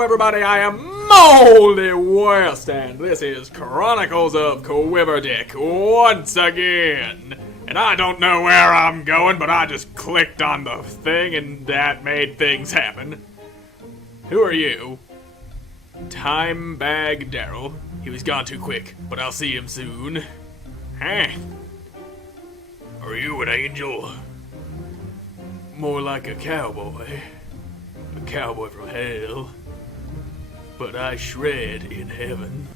Hello everybody, I am Moldy West, and this is Chronicles of Quiverdick once again. And I don't know where I'm going, but I just clicked on the thing and that made things happen. Who are you? Time Bag Daryl. He was gone too quick, but I'll see him soon. Hey. Are you an angel? More like a cowboy. A cowboy from hell. But I shred in heaven.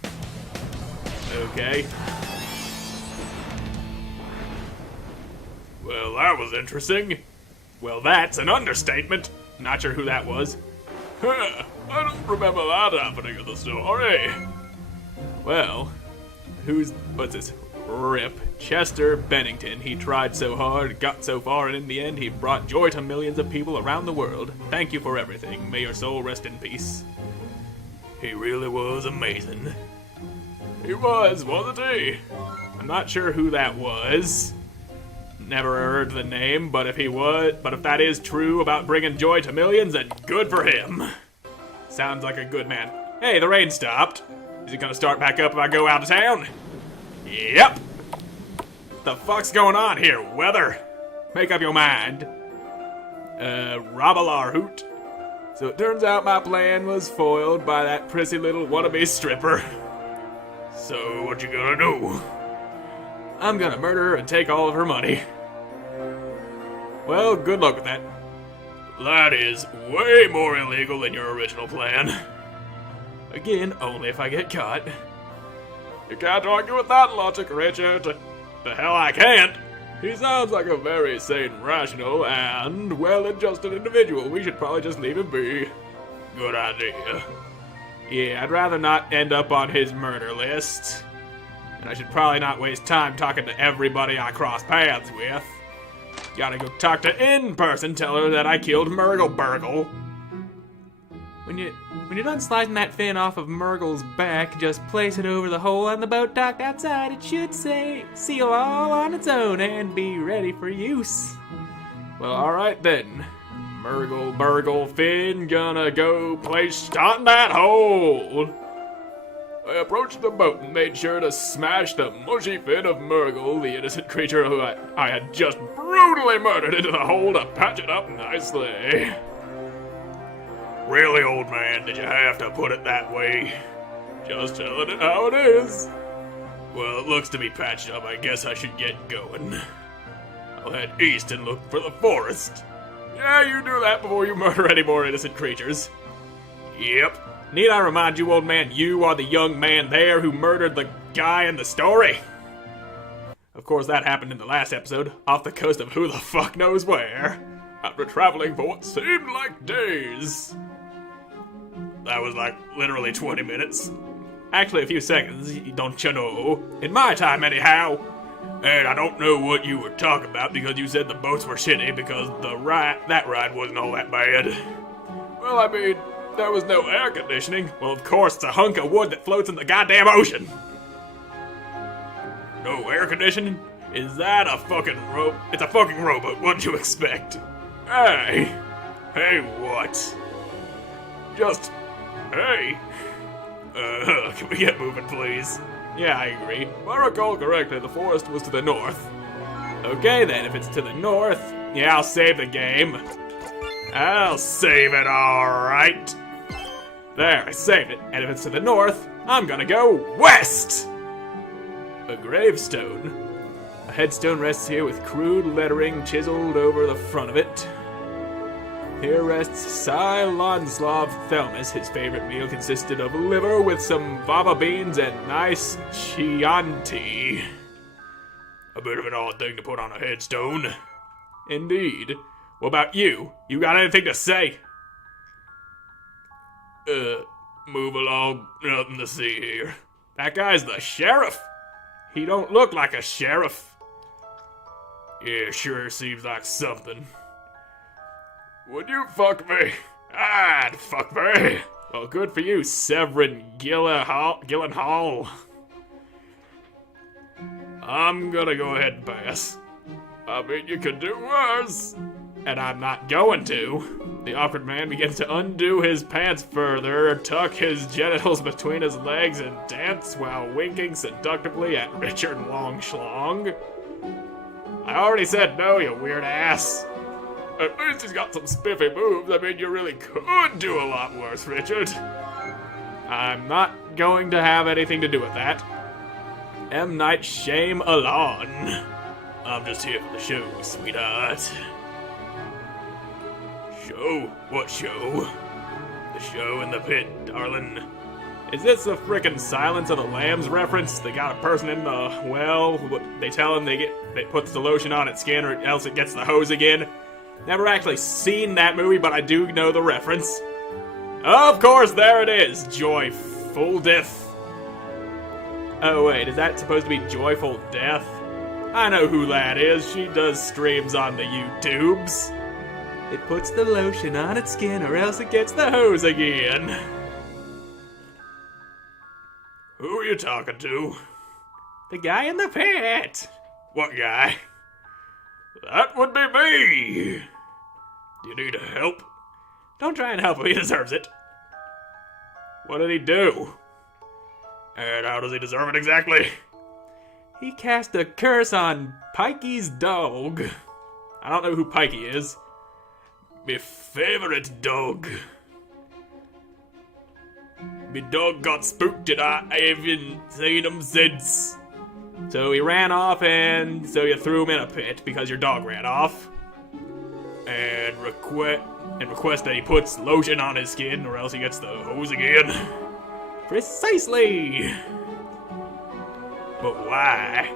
Okay. Well, that was interesting. Well, that's an understatement. Not sure who that was. Huh, I don't remember that happening in the story. Well, what's this? Rip. Chester Bennington. He tried so hard, got so far, and in the end he brought joy to millions of people around the world. Thank you for everything. May your soul rest in peace. He really was amazing. He was, wasn't he? I'm not sure who that was. Never heard the name, but if that is true about bringing joy to millions, then good for him. Sounds like a good man. Hey, the rain stopped. Is it gonna start back up if I go out of town? Yep. The fuck's going on here, weather? Make up your mind. Rabalar hoot. So it turns out my plan was foiled by that prissy little wannabe stripper. So what you gonna do? I'm gonna murder her and take all of her money. Well, good luck with that. That is way more illegal than your original plan. Again, only if I get caught. You can't argue with that logic, Richard. The hell I can't. He sounds like a very sane, rational, and well-adjusted individual. We should probably just leave him be. Good idea. Yeah, I'd rather not end up on his murder list. And I should probably not waste time talking to everybody I cross paths with. Gotta go talk to in-person, tell her that I killed Murgle Burgle. When you're done slicing that fin off of Murgle's back, just place it over the hole on the boat dock outside. It should say, seal all on its own and be ready for use. Well, alright then. Murgle Burgle fin gonna go placed on that hole. I approached the boat and made sure to smash the mushy fin of Murgle, the innocent creature who I had just brutally murdered, into the hole to patch it up nicely. Really, old man, did you have to put it that way? Just telling it how it is. Well, it looks to be patched up. I guess I should get going. I'll head east and look for the forest. Yeah, you do that before you murder any more innocent creatures. Yep. Need I remind you, old man, you are the young man there who murdered the guy in the story? Of course, that happened in the last episode, off the coast of who the fuck knows where, after traveling for what seemed like days. That was like literally 20 minutes. Actually, a few seconds, don't you know? In my time, anyhow. And I don't know what you were talking about because you said the boats were shitty because that ride wasn't all that bad. Well, I mean, there was no air conditioning. Well, of course, it's a hunk of wood that floats in the goddamn ocean. No air conditioning? Is that a fucking rope? It's a fucking rowboat. What'd you expect? Hey. Hey, what? Just... Hey. Can we get moving, please? Yeah, I agree. If I recall correctly, the forest was to the north. Okay, then, if it's to the north, yeah, I'll save the game. I'll save it, alright. There, I saved it. And if it's to the north, I'm gonna go west! A gravestone. A headstone rests here with crude lettering chiseled over the front of it. Here rests Silonslav Thelmus. His favorite meal consisted of liver with some fava beans and nice Chianti. A bit of an odd thing to put on a headstone. Indeed. What about you? You got anything to say? Move along. Nothing to see here. That guy's the sheriff. He don't look like a sheriff. Yeah, sure seems like something. Would you fuck me? I'd fuck me. Well, good for you, Severin Gyllenhaal. I'm gonna go ahead and pass. I mean, you could do worse. and I'm not going to. The awkward man begins to undo his pants further, tuck his genitals between his legs, and dance while winking seductively at Richard Longschlong. I already said no, you weird ass. At least he's got some spiffy moves. I mean, you really could do a lot worse, Richard. I'm not going to have anything to do with that. M. Night Shyamalan. I'm just here for the show, sweetheart. Show? What show? The show in the pit, darling. Is this a frickin' Silence of the Lambs reference? They got a person in the well, they tell him they puts the lotion on its skin or else it gets the hose again. Never actually seen that movie, but I do know the reference. Of course, there it is! Joyful Death. Oh wait, is that supposed to be Joyful Death? I know who that is. She does streams on the YouTubes. It puts the lotion on its skin or else it gets the hose again. Who are you talking to? The guy in the pit. What guy? That would be me. Do you need help? Don't try and help him, he deserves it. What did he do? And how does he deserve it exactly? He cast a curse on Pikey's dog. I don't know who Pikey is. My favorite dog. My dog got spooked and I haven't seen him since. So he ran off and so you threw him in a pit because your dog ran off. And request that he puts lotion on his skin or else he gets the hose again. Precisely! But why?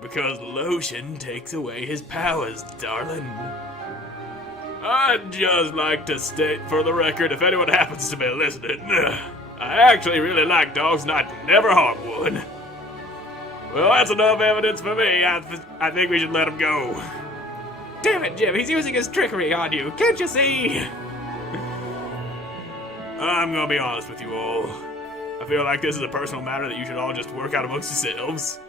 Because lotion takes away his powers, darling. I'd just like to state for the record, if anyone happens to be listening, I actually really like dogs and I'd never harm one. Well, that's enough evidence for me. I think we should let him go. Damn it, Jim, he's using his trickery on you. Can't you see? I'm gonna be honest with you all. I feel like this is a personal matter that you should all just work out amongst yourselves.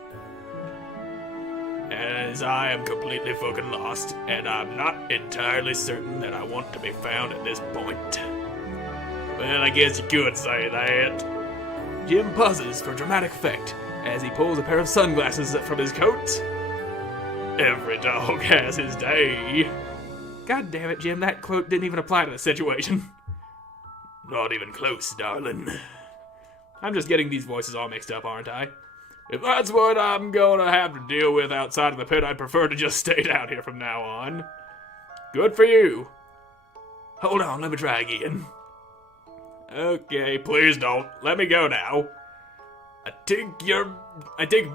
As I am completely fucking lost, and I'm not entirely certain that I want to be found at this point. Well, I guess you could say that. Jim pauses for dramatic effect as he pulls a pair of sunglasses from his coat. Every dog has his day. God damn it, Jim, that quote didn't even apply to the situation. Not even close, darling. I'm just getting these voices all mixed up, aren't I? If that's what I'm gonna have to deal with outside of the pit, I'd prefer to just stay down here from now on. Good for you. Hold on, let me try again. Okay, please don't. Let me go now. I think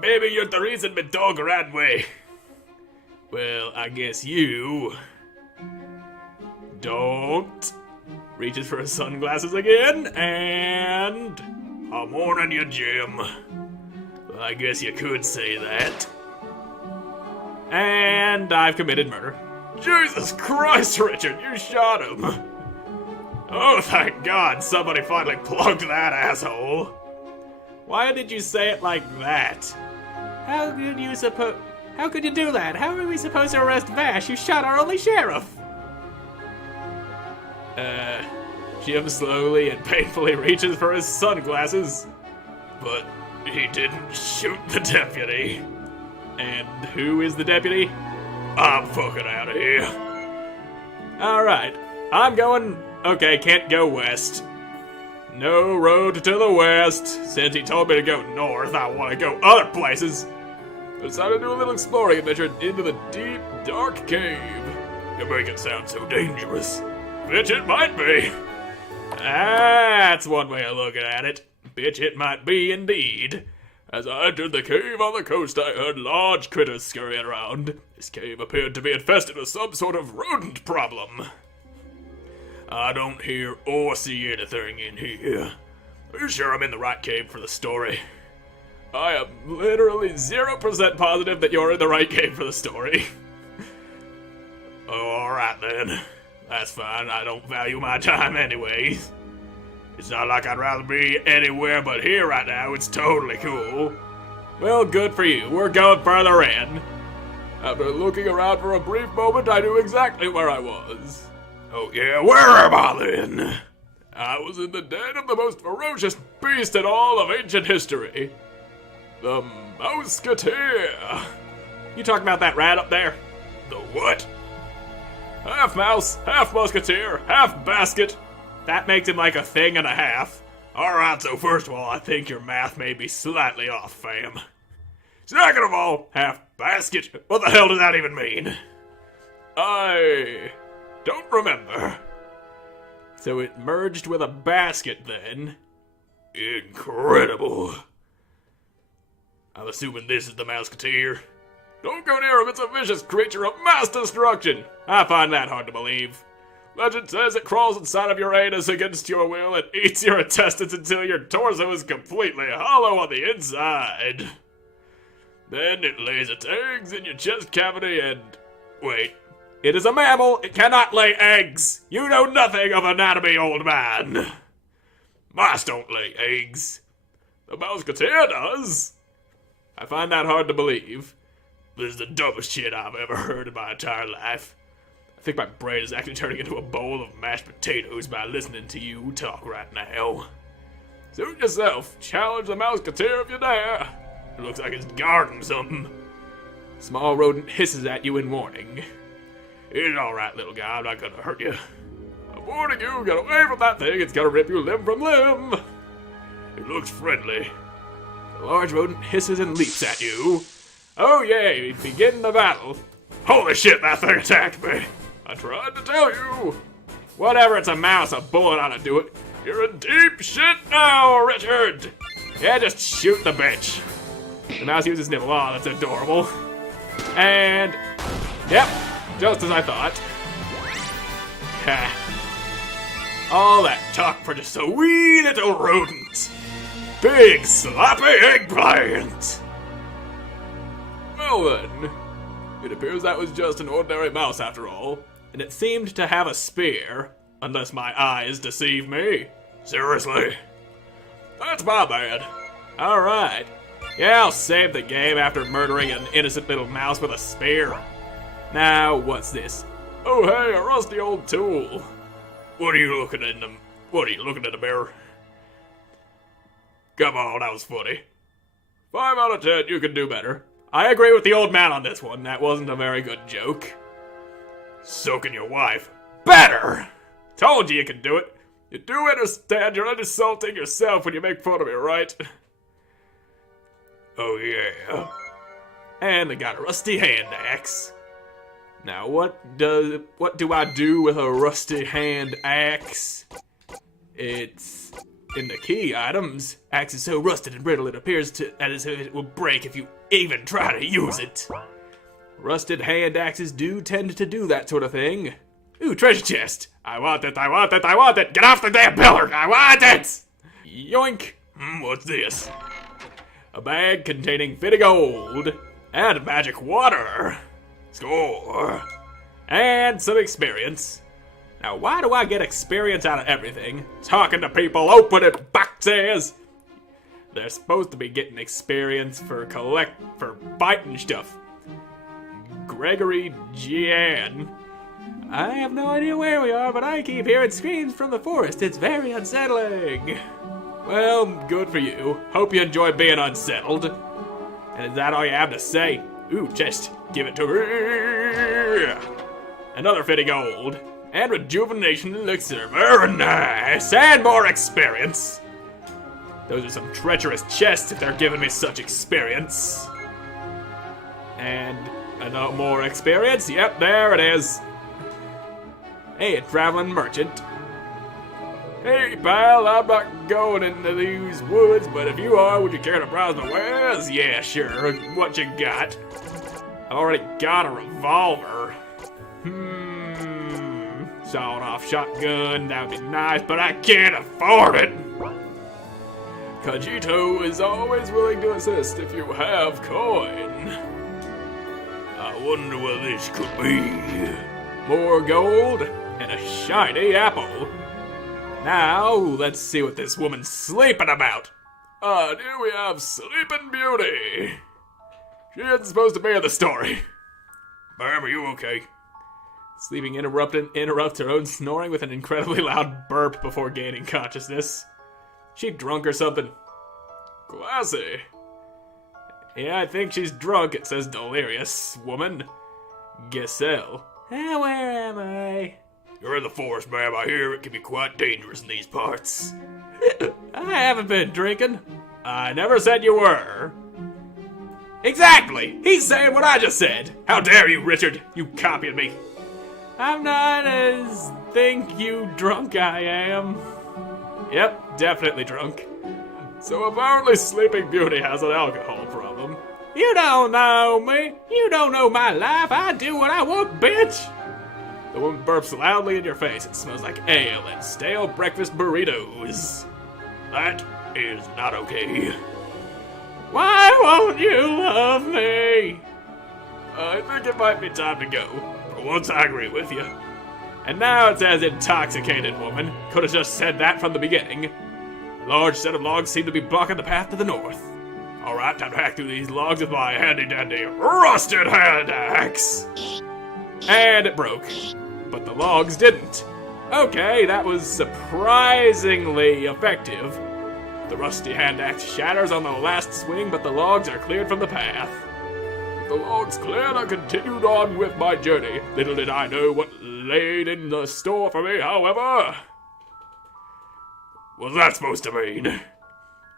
maybe you're the reason my dog ran away. Well, I guess you don't. Reaches for his sunglasses again, and I'm warning you, Jim. Well, I guess you could say that. And I've committed murder. Jesus Christ, Richard, you shot him. Oh, thank God, somebody finally plugged that asshole. Why did you say it like that? How could you do that? How are we supposed to arrest Vash? You shot our only sheriff. Jim slowly and painfully reaches for his sunglasses. But he didn't shoot the deputy. And who is the deputy? I'm fucking out of here. Alright, I'm going... Okay, can't go west. No road to the west. Since he told me to go north, I want to go other places. It's time to do a little exploring adventure into the deep, dark cave. You make it sound so dangerous. Bitch, it might be. That's one way of looking at it. Bitch, it might be indeed. As I entered the cave on the coast, I heard large critters scurrying around. This cave appeared to be infested with some sort of rodent problem. I don't hear or see anything in here. Are you sure I'm in the right cave for the story? I am literally 0% positive that you're in the right cave for the story. Alright then. That's fine, I don't value my time anyways. It's not like I'd rather be anywhere but here right now, it's totally cool. Well, good for you, we're going further in. After looking around for a brief moment, I knew exactly where I was. Oh yeah, where am I then? I was in the den of the most ferocious beast in all of ancient history. The Mouseketeer. You talking about that rat up there? The what? Half mouse, half musketeer, half basket. That makes him like a thing and a half. Alright, so first of all, I think your math may be slightly off, fam. Second of all, half basket. What the hell does that even mean? I don't remember. So it merged with a basket then. Incredible. I'm assuming this is the Mouseketeer. Don't go near him, it's a vicious creature of mass destruction. I find that hard to believe. Legend says it crawls inside of your anus against your will and eats your intestines until your torso is completely hollow on the inside. Then it lays its eggs in your chest cavity and... Wait. It is a mammal, it cannot lay eggs. You know nothing of anatomy, old man. Mice don't lay eggs. The Mouseketeer does. I find that hard to believe. This is the dumbest shit I've ever heard in my entire life. I think my brain is actually turning into a bowl of mashed potatoes by listening to you talk right now. Suit yourself. Challenge the Mouseketeer if you dare. It looks like it's guarding something. Small rodent hisses at you in warning. It's alright, little guy. I'm not gonna hurt you. I'm warning you, get away from that thing. It's gonna rip you limb from limb. It looks friendly. The large rodent hisses and leaps at you. Oh yay, begin the battle. Holy shit, that thing attacked me. I tried to tell you. Whatever, it's a mouse, a bullet ought to do it. You're in deep shit now, Richard. Yeah, just shoot the bitch. The mouse uses nibble. Oh, that's adorable. And, yep, just as I thought. Ha. All that talk for just a wee little rodent. Big sloppy eggplant. Well then, it appears that was just an ordinary mouse after all, and it seemed to have a spear, unless my eyes deceive me. Seriously? That's my bad. Alright. Yeah, I'll save the game after murdering an innocent little mouse with a spear. Now, what's this? Oh hey, a rusty old tool. What are you looking at in the mirror? Come on, that was funny. 5 out of 10, you can do better. I agree with the old man on this one. That wasn't a very good joke. Soaking your wife. Better! Told you could do it. You do understand you're insulting yourself when you make fun of me, right? Oh yeah. And I got a rusty hand axe. Now what do I do with a rusty hand axe? It's in the key items. Axe is so rusted and brittle it appears as if it will break if you even try to use it. Rusted hand axes do tend to do that sort of thing. Ooh, treasure chest. I want it, I want it, I want it. Get off the damn pillar, I want it! Yoink. What's this? A bag containing 50 gold and magic water. Score. And some experience. Now, why do I get experience out of everything? Talking to people, opening boxes. They're supposed to be getting experience for biting stuff. Gregory Gian. I have no idea where we are, but I keep hearing screams from the forest. It's very unsettling. Well, good for you. Hope you enjoy being unsettled. And is that all you have to say? Ooh, chest. Give it to me. Another 50 gold. And rejuvenation elixir. Very nice. And more experience. Those are some treacherous chests if they're giving me such experience. And more experience. Yep, there it is. Hey, a traveling merchant. Hey, pal, I'm not going into these woods, but if you are, would you care to browse the wares? Yeah, sure. What you got? I've already got a revolver. Sawed-off shotgun, that would be nice, but I can't afford it. Kajito is always willing to assist if you have coin. I wonder what this could be. More gold and a shiny apple. Now, let's see what this woman's sleeping about. And here we have Sleeping Beauty. She isn't supposed to be in the story. Ma'am, are you okay? Sleeping interrupts her own snoring with an incredibly loud burp before gaining consciousness. She drunk or something? Classy. Yeah, I think she's drunk, it says delirious woman. Giselle. Where am I? You're in the forest, ma'am. I hear it can be quite dangerous in these parts. I haven't been drinking. I never said you were. Exactly! He's saying what I just said! How dare you, Richard! You copied me! I'm not as think you drunk I am. Yep, definitely drunk. So apparently Sleeping Beauty has an alcohol problem. You don't know me. You don't know my life. I do what I want, bitch. The woman burps loudly in your face. It smells like ale and stale breakfast burritos. That is not okay. Why won't you love me? I think it might be time to go. For once, I agree with you. And now it says intoxicated woman. Could have just said that from the beginning. A large set of logs seem to be blocking the path to the north. Alright, time to hack through these logs with my handy-dandy rusted hand axe. And it broke. But the logs didn't. Okay, that was surprisingly effective. The rusty hand axe shatters on the last swing, but the logs are cleared from the path. With the logs cleared, I continued on with my journey. Little did I know what laid in the store for me, however. What's that supposed to mean?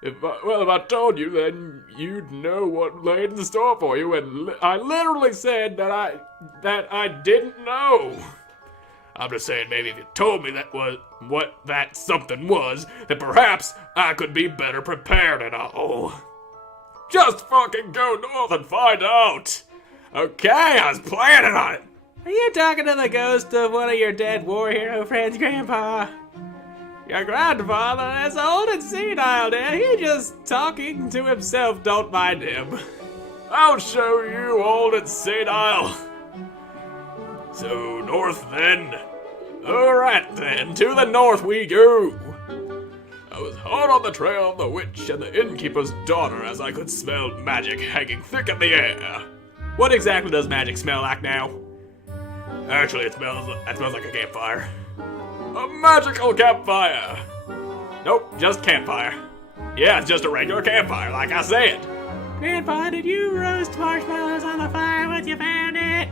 If I told you, then you'd know what laid in the store for you, and I literally said that I didn't know. I'm just saying, maybe if you told me that was what that something was, then perhaps I could be better prepared and all. Just fucking go north and find out. Okay, I was planning on it. Are you talking to the ghost of one of your dead war hero friends, Grandpa? Your grandfather is old and senile, dear. He just talking to himself. Don't mind him. I'll show you, old and senile. So, north then. Alright then, to the north we go. I was hard on the trail of the witch and the innkeeper's daughter as I could smell magic hanging thick in the air. What exactly does magic smell like now? Actually, it smells like a campfire. A magical campfire! Nope, just campfire. Yeah, it's just a regular campfire, like I said. Grandpa, did you roast marshmallows on the fire once you found it?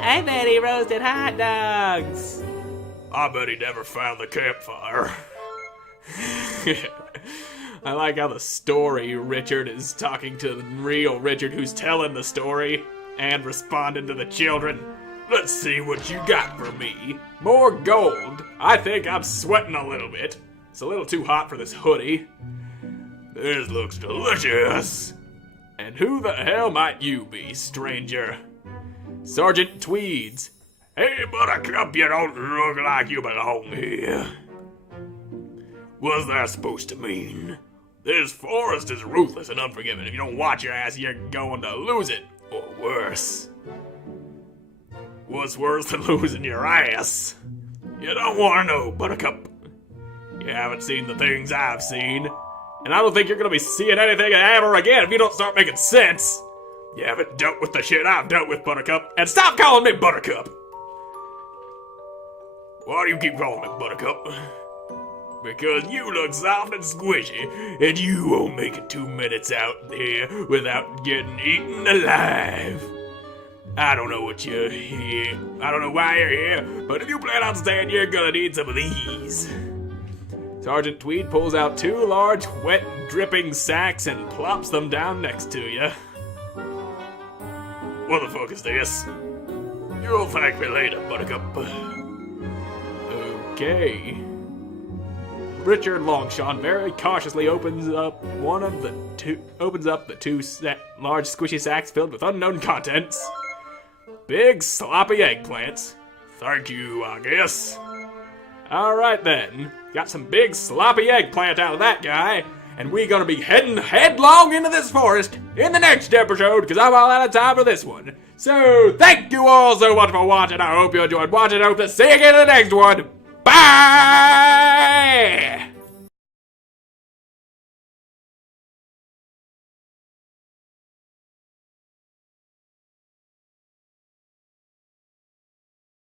I bet he roasted hot dogs. I bet he never found the campfire. I like how the story Richard is talking to the real Richard who's telling the story and responding to the children. Let's see what you got for me. More gold. I think I'm sweating a little bit. It's a little too hot for this hoodie. This looks delicious. And who the hell might you be, stranger? Sergeant Tweeds. Hey, Buttercup, you don't look like you belong here. What's that supposed to mean? This forest is ruthless and unforgiving. If you don't watch your ass, you're going to lose it. Or worse. What's worse than losing your ass? You don't want to know, Buttercup. You haven't seen the things I've seen. And I don't think you're going to be seeing anything ever again if you don't start making sense. You haven't dealt with the shit I've dealt with, Buttercup. And stop calling me Buttercup. Why do you keep calling me Buttercup? Because you look soft and squishy, and you won't make it 2 minutes out there without getting eaten alive. I don't know what you're here. I don't know why you're here, but if you plan on staying, you're gonna need some of these. Sergeant Tweed pulls out 2 large, wet, dripping sacks and plops them down next to you. What the fuck is this? You'll thank me later, Buttercup. Okay. Richard Longshot very cautiously opens up the two large squishy sacks filled with unknown contents. Big sloppy eggplants. Thank you, I guess. Alright then. Got some big sloppy eggplant out of that guy. And we're gonna be heading headlong into this forest in the next episode, because I'm all out of time for this one. So, thank you all so much for watching. I hope you enjoyed watching. I hope to see you again in the next one. Bye!